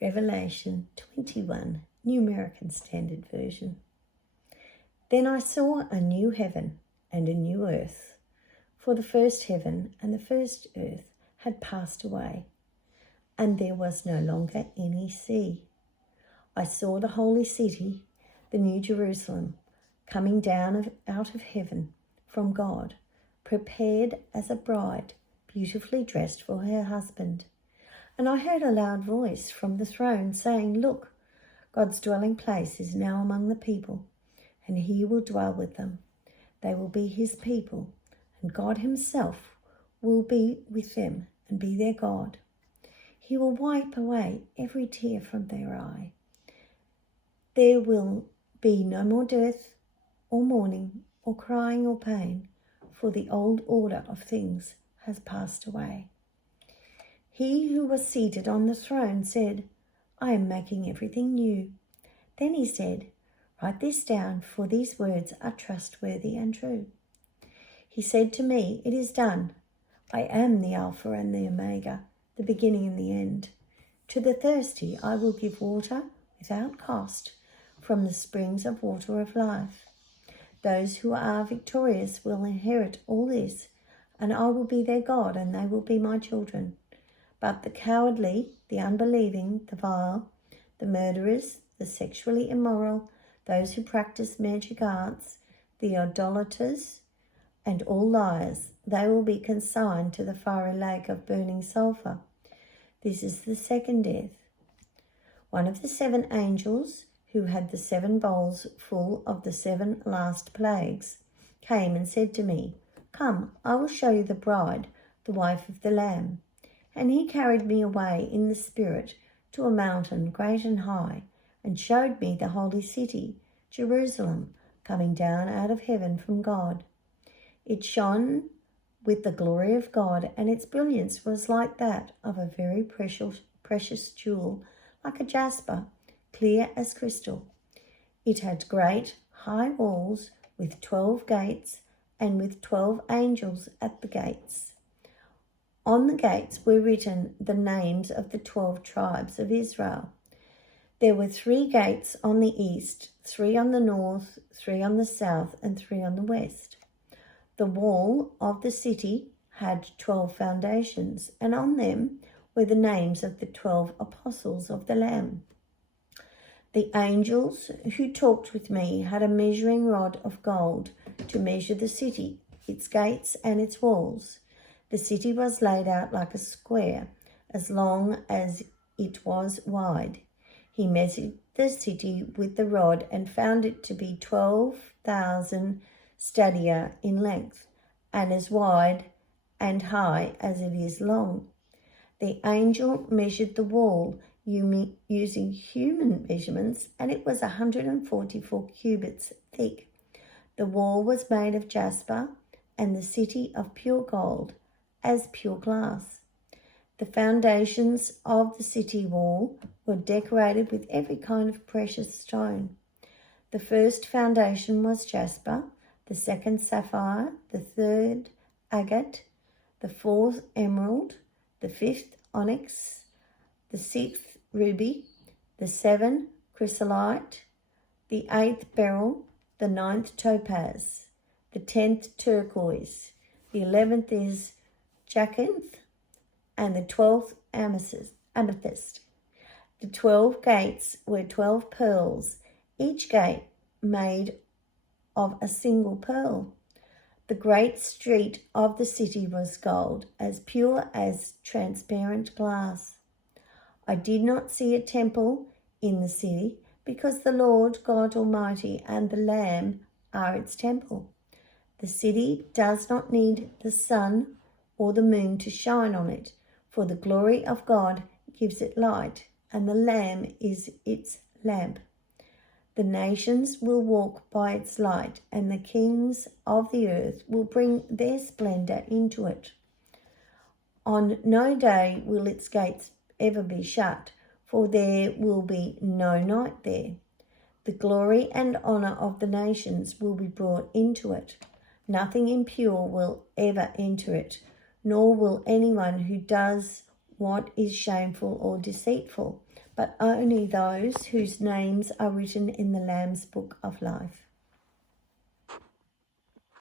Revelation 21, New American Standard Version. Then I saw a new heaven and a new earth, for the first heaven and the first earth had passed away, and there was no longer any sea. I saw the holy city, the New Jerusalem, coming down out of heaven from God, prepared as a bride, beautifully dressed for her husband. And I heard a loud voice from the throne saying, "Look, God's dwelling place is now among the people, and he will dwell with them. They will be his people, and God himself will be with them and be their God. He will wipe away every tear from their eye. There will be no more death or mourning or crying or pain, for the old order of things has passed away." He who was seated on the throne said, "I am making everything new." Then he said, "Write this down, for these words are trustworthy and true." He said to me, "It is done. I am the Alpha and the Omega, the beginning and the end. To the thirsty I will give water without cost from the springs of water of life. Those who are victorious will inherit all this, and I will be their God, and they will be my children. But the cowardly, the unbelieving, the vile, the murderers, the sexually immoral, those who practice magic arts, the idolaters, and all liars, they will be consigned to the fiery lake of burning sulfur. This is the second death." One of the 7 angels, who had the 7 bowls full of the 7 last plagues, came and said to me, "Come, I will show you the bride, the wife of the Lamb." And he carried me away in the Spirit to a mountain great and high, and showed me the holy city, Jerusalem, coming down out of heaven from God. It shone with the glory of God, and its brilliance was like that of a very precious jewel, like a jasper, clear as crystal. It had great high walls with 12 gates, and with 12 angels at the gates. On the gates were written the names of the 12 tribes of Israel. There were 3 gates on the east, 3 on the north, 3 on the south, and 3 on the west. The wall of the city had 12 foundations, and on them were the names of the 12 apostles of the Lamb. The angels who talked with me had a measuring rod of gold to measure the city, its gates and its walls. The city was laid out like a square, as long as it was wide. He measured the city with the rod and found it to be 12,000 stadia in length, and as wide and high as it is long. The angel measured the wall using human measurements, and it was 144 cubits thick. The wall was made of jasper, and the city of pure gold, as pure glass. The foundations of the city wall were decorated with every kind of precious stone. The first foundation was jasper, the second sapphire, the third agate, the fourth emerald, the fifth onyx, the 6th ruby, the 7th chrysolite, the 8th beryl, the 9th topaz, the 10th turquoise, the 11th is jacinth, and the 12th amethyst. The 12 gates were 12 pearls, each gate made of a single pearl. The great street of the city was gold, as pure as transparent glass. I did not see a temple in the city, because the Lord God Almighty and the Lamb are its temple. The city does not need the sun or the moon to shine on it, for the glory of God gives it light, and the Lamb is its lamp. The nations will walk by its light, and the kings of the earth will bring their splendor into it. On no day will its gates ever be shut, for there will be no night there. The glory and honor of the nations will be brought into it. Nothing impure will ever enter it, nor will anyone who does what is shameful or deceitful, but only those whose names are written in the Lamb's book of life.